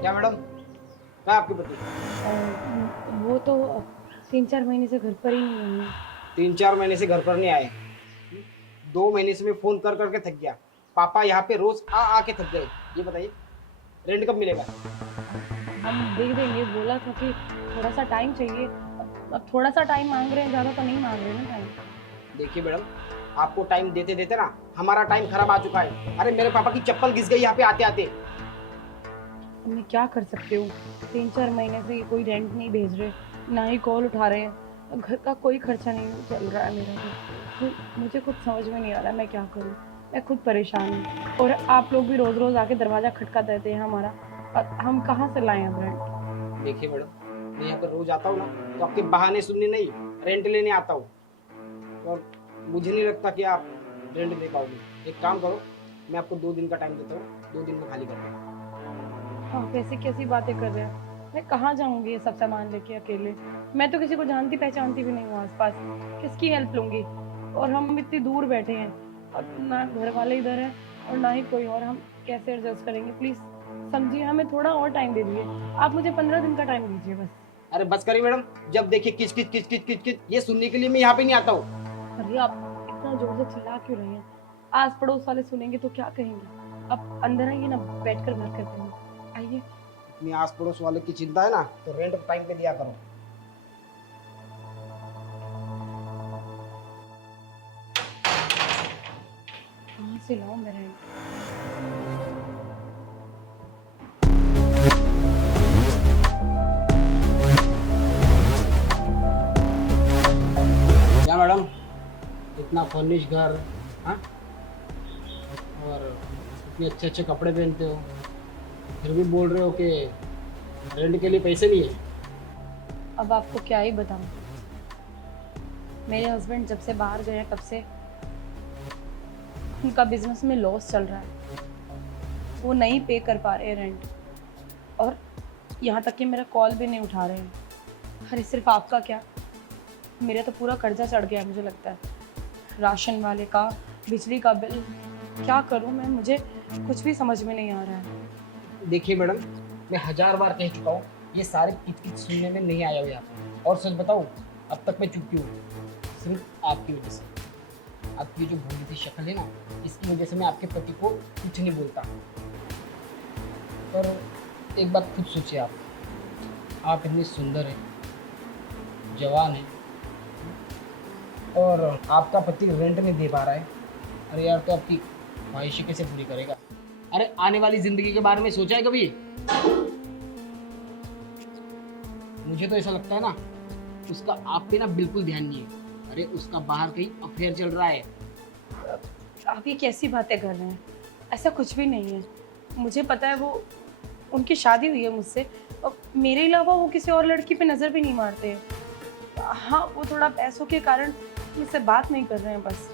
क्या मैडम, कहाँ आपके पति? वो तो 3-4 महीने से घर पर ही नहीं है। 3-4 महीने से घर पर नहीं आए। 2 महीने से मैं फोन कर करके थक गया। पापा यहाँ पे रोज आ आके थक गए। ये बताइए, रेंट कब मिलेगा? हम दे देंगे, बोला था कि थोड़ा सा टाइम चाहिए। अब थोड़ा सा टाइम मांग रहे हैं, ज़्यादा तो नहीं मांग रहे ना टाइम। देखिए मैडम, आपको टाइम देते देते ना हमारा टाइम खराब आ चुका है। अरे मेरे पापा की चप्पल घिस गई यहाँ पे आते आते। अब मैं क्या कर सकती हूँ? 3-4 महीने से ये कोई रेंट नहीं भेज रहे, ना ही कॉल उठा रहे हैं। घर का कोई खर्चा नहीं चल रहा है मेरा तो मुझे कुछ समझ में नहीं आ रहा है मैं क्या करूँ। मैं खुद परेशान हूँ और आप लोग भी रोज़ रोज़ आके दरवाज़ा खटका देते हैं हमारा। हम कहाँ से लाएं अब रेंट? देखिए मैडम, मैं यहाँ पर रोज आता हूँ ना, तो आपके बहाने सुनने नहीं, रेंट लेने आता हूँ। और मुझे नहीं लगता कि आप रेंट दे पाओगे। एक काम करो, मैं आपको 2 दिन का टाइम देता हूँ, 2 दिन में खाली कर दो। आप ऐसी कैसी बातें कर रहे हैं? मैं कहाँ जाऊँगी ये सब सामान लेके अकेले? मैं तो किसी को जानती पहचानती भी नहीं हूँ आस-पास। किसकी हेल्प लूँगी? और हम इतनी दूर बैठे हैं और ना घर वाले इधर हैं और ना ही कोई और। हम कैसे एडजस्ट करेंगे? प्लीज़ समझिए, हमें थोड़ा और टाइम दे दीजिए। आप मुझे 15 दिन का टाइम दीजिए बस। अरे बस करिए मैडम, जब देखिए किच किच किच किच किच किच, ये सुनने के लिए मैं यहाँ पे नहीं आता हूँ। अरे आप इतना ज़ोर से चिल्ला क्यों रहे हैं? आस-पड़ोस वाले सुनेंगे तो क्या कहेंगे? आप अंदर आइए ना, बैठकर बात करते हैं। आइए। इतनी आस पड़ोस वाले की चिंता है ना, तो रेंट टाइम पे दिया करो। कहाँ से लाऊँ मैं रेंट? क्या मैडम, इतना फर्निश घर, हाँ, और इतने अच्छे अच्छे कपड़े पहनते हो, फिर भी बोल रहे हो कि रेंट के लिए पैसे नहीं है। अब आपको क्या ही बताऊँ? मेरे हस्बैंड जब से बाहर गए हैं तब से उनका बिजनेस में लॉस चल रहा है। वो नहीं पे कर पा रहे हैं रेंट और यहाँ तक कि मेरा कॉल भी नहीं उठा रहे हैं। अरे सिर्फ आपका क्या, मेरा तो पूरा कर्जा चढ़ गया है मुझे लगता है। राशन वाले का, बिजली का बिल, क्या करूँ मैं? मुझे कुछ भी समझ में नहीं आ रहा है। देखिए मैडम, मैं 1000 बार कह चुका हूँ, ये सारे किच किच सुनने में नहीं आया हुआ यहाँ पे। और सच बताऊँ, अब तक मैं चुप क्यों हूँ? सिर्फ आपकी वजह से। आपकी जो भोली सी शक्ल है ना, इसकी वजह से मैं आपके पति को कुछ नहीं बोलता। पर एक बात खुद सोचिए आप इतनी सुंदर है, जवान है, और आपका पति रेंट नहीं दे पा रहा है। अरे यार, तो आपकी ख्वाहिशें कैसे पूरी करेगा? अरे आने वाली जिंदगी के बारे में सोचा है कभी? मुझे तो ऐसा लगता है ना, उसका आप पे ना बिल्कुल ध्यान नहीं है। अरे उसका बाहर कहीं अफेयर चल रहा है। आप ये कैसी बातें कर रहे हैं? ऐसा कुछ भी नहीं है। मुझे पता है वो, उनकी शादी हुई है मुझसे और मेरे अलावा वो किसी और लड़की पे नज़र भी नहीं मारते हैं। हाँ, वो थोड़ा पैसों के कारण मुझसे बात नहीं कर रहे हैं बस।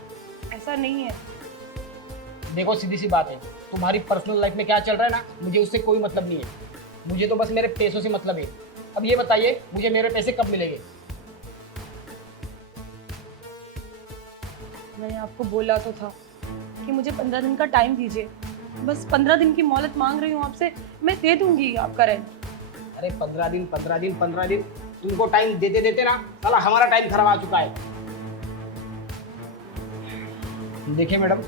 ऐसा नहीं है। देखो सीधी सी बात है, तुम्हारी पर्सनल लाइफ में क्या चल रहा है ना, मुझे उससे कोई मतलब नहीं है। मुझे तो बस मेरे पैसों से मतलब है। अब ये बताइए, मुझे मेरे पैसे कब मिलेंगे? मैंने आपको बोला तो था कि मुझे 15 दिन का टाइम दीजिए। बस 15 दिन की मोहलत मांग रही हूँ आपसे, मैं दे दूँगी आपका रेंट। अरे 15 दिन 15 दिन 15 दिन, तुमको टाइम देते देते ना साला हमारा टाइम खराब आ चुका है। देखिए मैडम,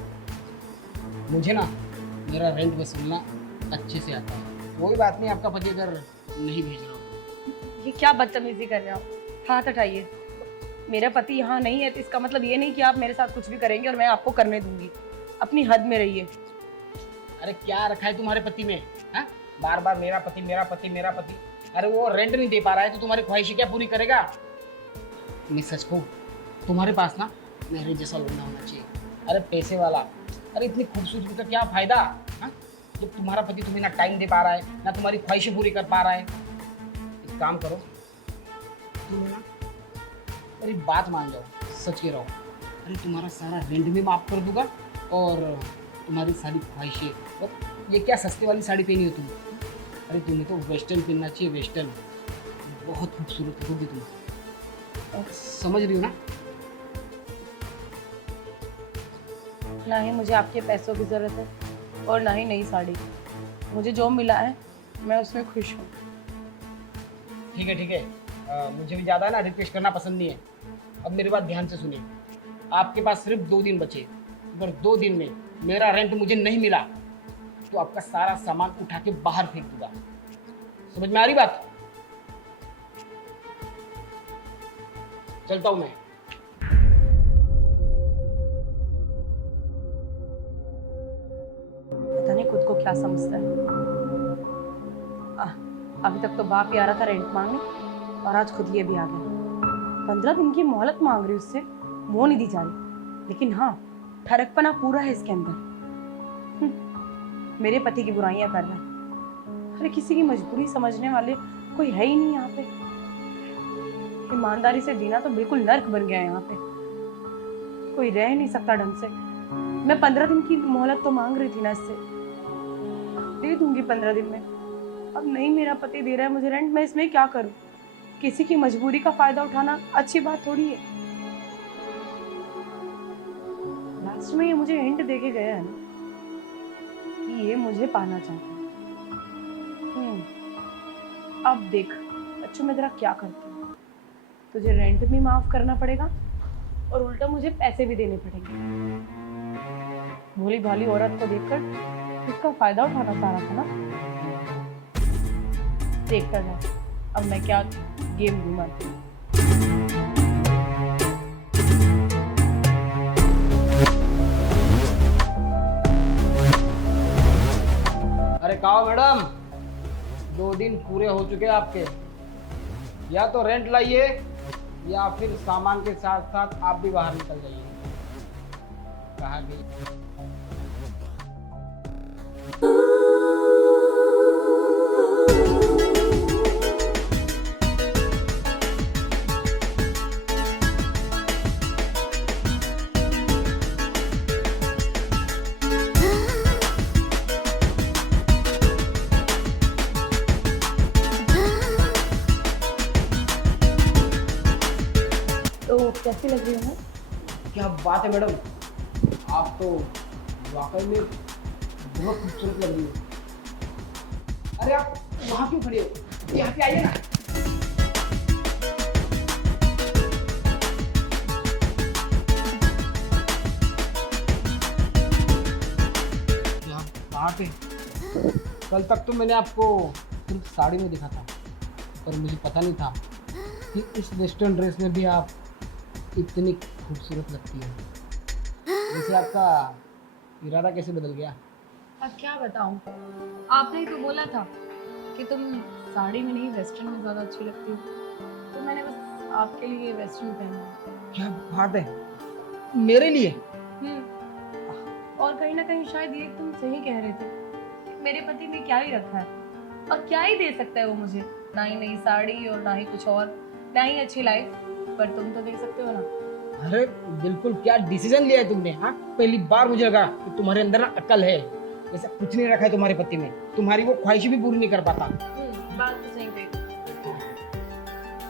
मुझे ना मेरा रेंट वसूलना अच्छे से आता है। कोई बात नहीं, आपका पति अगर नहीं भेज रहा हो। ये क्या बदतमीजी कर रहे हैं आप? हाथ हटाइए। मेरा पति यहाँ नहीं है तो इसका मतलब ये नहीं कि आप मेरे साथ कुछ भी करेंगे और मैं आपको करने दूंगी। अपनी हद में रहिए। अरे क्या रखा है तुम्हारे पति में? हाँ, बार बार मेरा पति मेरा पति मेरा पति। अरे वो रेंट नहीं दे पा रहा है तो तुम्हारी ख्वाहिशें क्या पूरी करेगा? मैं सच कहूँ, तुम्हारे पास ना मेरे जैसा लड़ना होना चाहिए। अरे पैसे वाला। अरे इतनी खूबसूरती का क्या फायदा, हाँ, जब तुम्हारा पति तुम्हें ना टाइम दे पा रहा है, ना तुम्हारी ख्वाहिशें पूरी कर पा रहा है। एक काम करो, तुम ना मेरी बात मान जाओ, सच कह रहा हूँ। अरे तुम्हारा सारा रेंट भी माफ कर दूंगा और तुम्हारी सारी ख्वाहिशें। और ये क्या सस्ते वाली साड़ी पहनी हो तुम? अरे तुम्हें तो वेस्टर्न पहनना चाहिए, वेस्टर्न। बहुत खूबसूरत होगी तुम, समझ रही हो ना? ना ही मुझे आपके पैसों की ज़रूरत है और ना ही नई साड़ी। मुझे जो मिला है मैं उसमें खुश हूँ। ठीक है ठीक है। मुझे भी ज़्यादा ना रिक्वेस्ट करना पसंद नहीं है। अब मेरी बात ध्यान से सुनिए। आपके पास सिर्फ 2 दिन बचे। अगर 2 दिन में मेरा रेंट मुझे नहीं मिला तो आपका सारा सामान उठा के बाहर फेंक दूंगा। समझ में आ रही बात? चलता हूं मैं। पता नहीं खुद को क्या समझता है। अभी तक तो बाप ही आ रहा था रेंट मांगने, और आज खुद ये भी आ गया। 15 दिन की मोहलत मांग रही उससे, वो नहीं दी जा रही। लेकिन हाँ, ठरकपना पूरा है इसके अंदर। मेरे पति की बुराइयां कर रहा है। अरे किसी की मजबूरी समझने वाले कोई है ही नहीं यहाँ पे। ईमानदारी से जीना तो बिल्कुल नर्क बन गया है यहाँ पे। कोई रह नहीं सकता ढंग से। मैं 15 दिन की मोहलत तो मांग रही थी ना इससे, दे दूंगी 15 दिन में। अब नहीं मेरा पति दे रहा है मुझे रेंट, मैं इसमें क्या करूं? किसी की मजबूरी का फायदा उठाना अच्छी बात थोड़ी है। लास्ट में ये मुझे हिंट दे के गया है ना कि ये मुझे पाना चाहता है। अब देख बच्चों, मैं तेरा क्या करती हूँ। तुझे रेंट भी माफ करना पड़ेगा और उल्टा मुझे पैसे भी देने पड़ेंगे। भोली भाली औरत को देखकर इसका फायदा उठाना चाह रहा था ना। देखता जा अब मैं क्या गेम घुमाती हूँ। अरे कहो मैडम, 2 दिन पूरे हो चुके हैं आपके। या तो रेंट लाइए या फिर सामान के साथ साथ आप भी बाहर निकल जाइए। कहाँ गई? तो कैसी लग रही हूँ मैं? क्या बात है मैडम, आप तो वाकई में बहुत खूबसूरत लग रही हो। अरे आप वहाँ क्यों खड़े हो? यहाँ पे आइए ना। क्या बात है। कल तक तो मैंने आपको सिर्फ साड़ी में देखा था, पर मुझे पता नहीं था कि इस वेस्टर्न ड्रेस में भी आप इतनी खूबसूरत लगती है। वैसे आपका इरादा कैसे बदल गया? अब क्या बताऊँ, आपने ही तो बोला था कि तुम साड़ी में नहीं वेस्टर्न में ज़्यादा अच्छी लगती हो, तो मैंने बस आपके लिए वेस्टर्न पहना है। क्या बात है, मेरे लिए? और कहीं ना कहीं शायद ये तुम सही कह रहे थे। मेरे पति ने क्या ही रखा है और क्या ही दे सकता है वो मुझे? ना ही नई साड़ी और ना ही कुछ और, ना ही अच्छी लाइफ, पर तुम तो दे सकते हो ना। अरे बिल्कुल, क्या डिसीजन लिया है तुमने? हाँ, पहली बार मुझे लगा कि तुम्हारे अंदर ना अक्ल है। ऐसा कुछ नहीं रखा है तुम्हारे पति में, तुम्हारी वो ख्वाहिश भी पूरी नहीं कर पाता। बात तो सही कही,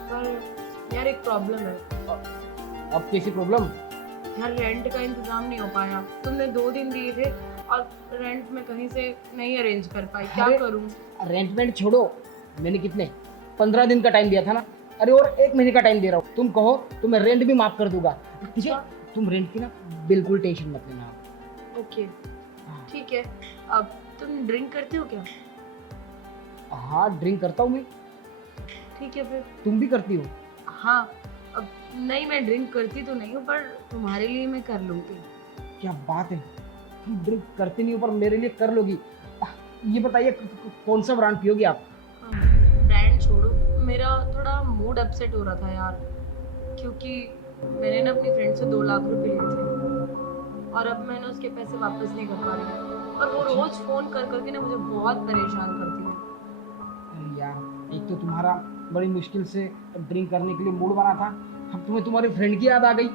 पर यार एक प्रॉब्लम है। अब कैसी प्रॉब्लम? यार रेंट का इंतजाम नहीं हो पाया। तुमने 2 दिन दिए थे और रेंट में कहीं से नहीं अरेंज कर पाई। क्या करूं? रेंट छोड़ो, मैंने कितने 15 दिन का टाइम दिया था ना। अरे और 1 महीने का टाइम दे रहा हूँ। तुम कहो तो मैं रेंट भी माफ कर दूंगा। ठीक है, तुम रेंट की ना बिल्कुल टेंशन मत लेना। ओके ठीक है। अब तुम ड्रिंक करते हो क्या? हाँ, ड्रिंक करता हूँ मैं। ठीक है फिर। तुम भी करती हो? हाँ, अब नहीं मैं ड्रिंक करती तो नहीं हूँ, पर तुम्हारे लिए मैं कर लूँगी। क्या बात है, तुम ड्रिंक करती नहीं हो पर मेरे लिए कर लोगी। ये बताइए कौन सा ब्रांड पियोगी आप? ब्रांड छोड़ो, मेरा थोड़ा मूड अपसेट हो रहा था यार, क्योंकि मैंने ना अपनी फ्रेंड से 2 लाख रुपए लिए थे और अब मैं ना उसके पैसे वापस नहीं कर पा रही हूँ। और वो रोज फोन कर करके ना मुझे बहुत परेशान करती है। अरे यार, एक तो तुम्हारा बड़ी मुश्किल से ड्रिंक करने के लिए मूड बना था, अब तुम्हें तुम्हारी फ्रेंड की याद आ गई।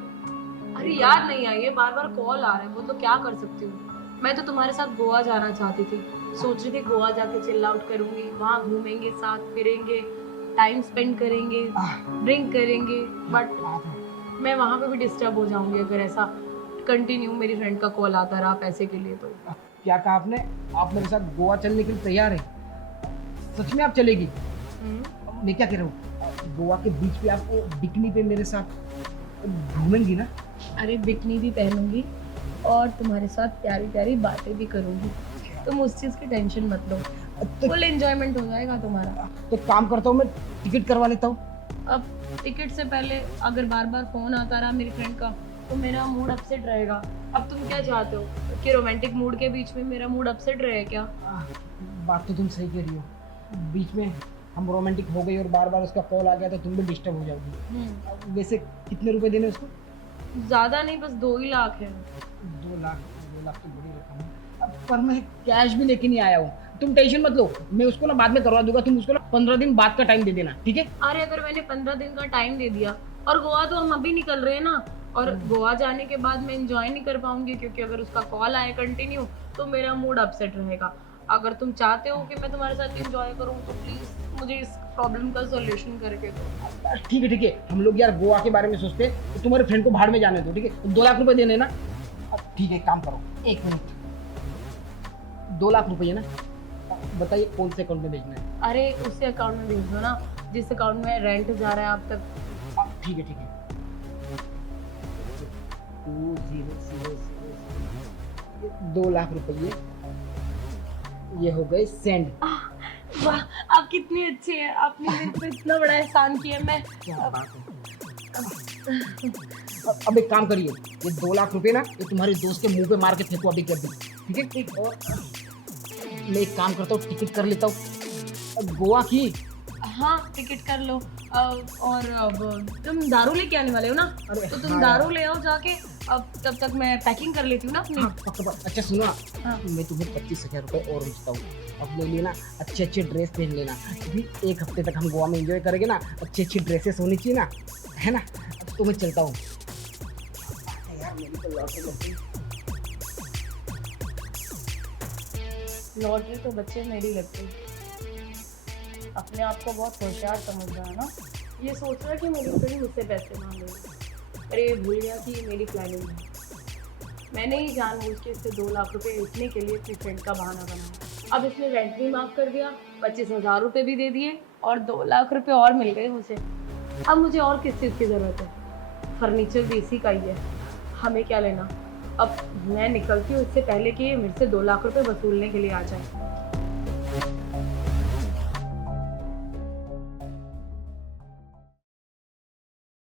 अरे याद नहीं आई है, बार बार कॉल आ रहे हैं, वो तो क्या कर सकती हूँ। मैं तो तुम्हारे साथ गोवा जाना चाहती थी, सोच रही थी गोवा जाके चिल आउट करूंगी, वहाँ घूमेंगे, साथ फिरेंगे, टाइम स्पेंड करेंगे, ड्रिंक करेंगे, बट मैं वहाँ पे भी डिस्टर्ब हो जाऊंगी अगर ऐसा कंटिन्यू मेरी फ्रेंड का कॉल आता रहा पैसे के लिए। तो क्या कहा आपने? आप मेरे साथ गोवा चलने के लिए तैयार है? सच में आप चलेगी? हम्म, मैं क्या कह रहा हूँ, गोवा के बीच पे आप बिकनी पे मेरे साथ घूमेंगी ना? अरे बिकनी भी पहनूंगी और तुम्हारे साथ प्यारी प्यारी बातें भी करूंगी। तुम उस चीज की टेंशन मत लो, तो, फुल एंजॉयमेंट हो जाएगा तुम्हारा। तो काम करता हूँ, मैं टिकट करवा लेता हूँ। अब टिकट से पहले अगर बार बार फोन आता रहा मेरी फ्रेंड का तो मेरा मूड अपसेट रहेगा। अब तुम क्या चाहते हो कि रोमांटिक मूड के बीच में मेरा मूड अपसेट रहे क्या? बात तो तुम सही कह रही हो, बीच में हम रोमांटिक हो गई और बार बार उसका कॉल आ गया तो तुम भी डिस्टर्ब हो जाओगी। वैसे कितने रुपए देने उसको? ज्यादा नहीं, बस 2 ही लाख है। 2 लाख? 2 लाख तो बड़ी रकम है। अब पर मैं कैश भी लेके नहीं आया हूँ, तुम टेंशन मत लो, मैं उसको ना बाद में करवा दूंगा, तुम उसको ना 15 दिन बाद का टाइम दे देना, ठीक है? अरे अगर मैंने 15 दिन का टाइम दे दिया और गोवा तो हम अभी निकल रहे हैं ना, और गोवा जाने के बाद मैं एंजॉय नहीं कर पाऊंगी क्योंकि अगर उसका कॉल आए कंटिन्यू तो मेरा मूड अपसेट रहेगा। अगर तुम चाहते हो कि मैं तुम्हारे साथ एंजॉय करूं तो प्लीज मुझे इस प्रॉब्लम का सॉल्यूशन करके दो। ठीक है, हम लोग यार गोवा के बारे में सोचते हैं, तो तुम्हारे फ्रेंड को भाड़ में जाने दो, ठीक है? 2 लाख रुपए देने ना। अब ठीक है, काम करो, 1 मिनट। 2 लाख रुपए है ना? बताइए कौन से अकाउंट में भेजना है? अरे उसी अकाउंट में भेज दो ना जिस अकाउंट में रेंट जा रहा है आप तक। ठीक है। 2 लाख रुपये ये हो गए सेंड। वाह, आप कितने अच्छे हैं, आपने मेरे पे इतना बड़ा एहसान किया। मैं क्या बात है। अब एक काम करिए, ये 2 लाख रुपए ना ये तुम्हारे दोस्त के मुंह पे मार के फेंको अभी कर दी, ठीक है? ठीक। और मैं एक काम करता हूँ, टिकट कर लेता हूँ गोवा की। हाँ टिकट कर लो। और अब तुम दारू लेके आने वाले हो ना, अरे तो तुम हाँ दारू ले आओ जाके। अब तब तक मैं पैकिंग कर लेती हूँ ना अपनी। हाँ, अच्छा सुनो, हाँ। मैं तुम्हें 25,000 रुपये और भेजता हूँ। अब ले लेना, अच्छे ड्रेस पहन लेना, क्योंकि 1 हफ्ते तक हम गोवा में एंजॉय करेंगे ना, अच्छी ड्रेसेस होनी चाहिए ना, है ना? अब तो मैं चलता हूँ यार, मेरी तो लॉटरी लग गई। लॉटरी तो बच्चे मेरी लगती। अपने आप को बहुत होशियार समझ रहा है ना, ये सोच रहा है कि मेरी फ्रेंड मुझसे पैसे मांग रही है। अरे ये भूल गया कि ये मेरी प्लानिंग है। मैंने ही जानबूझ के इससे 2 लाख रुपए लूटने के लिए अपनी फ्रेंड का बहाना बनाया। अब इसने रेंट भी माफ कर दिया, 25,000 रुपये भी दे दिए और 2 लाख रुपए और मिल गए मुझे। अब मुझे और किस चीज़ की ज़रूरत है? फर्नीचर भी इसी का ही है, हमें क्या लेना। अब मैं निकलती हूँ इससे पहले कि ये मेरे से 2 लाख रुपए वसूलने के लिए आ जाए।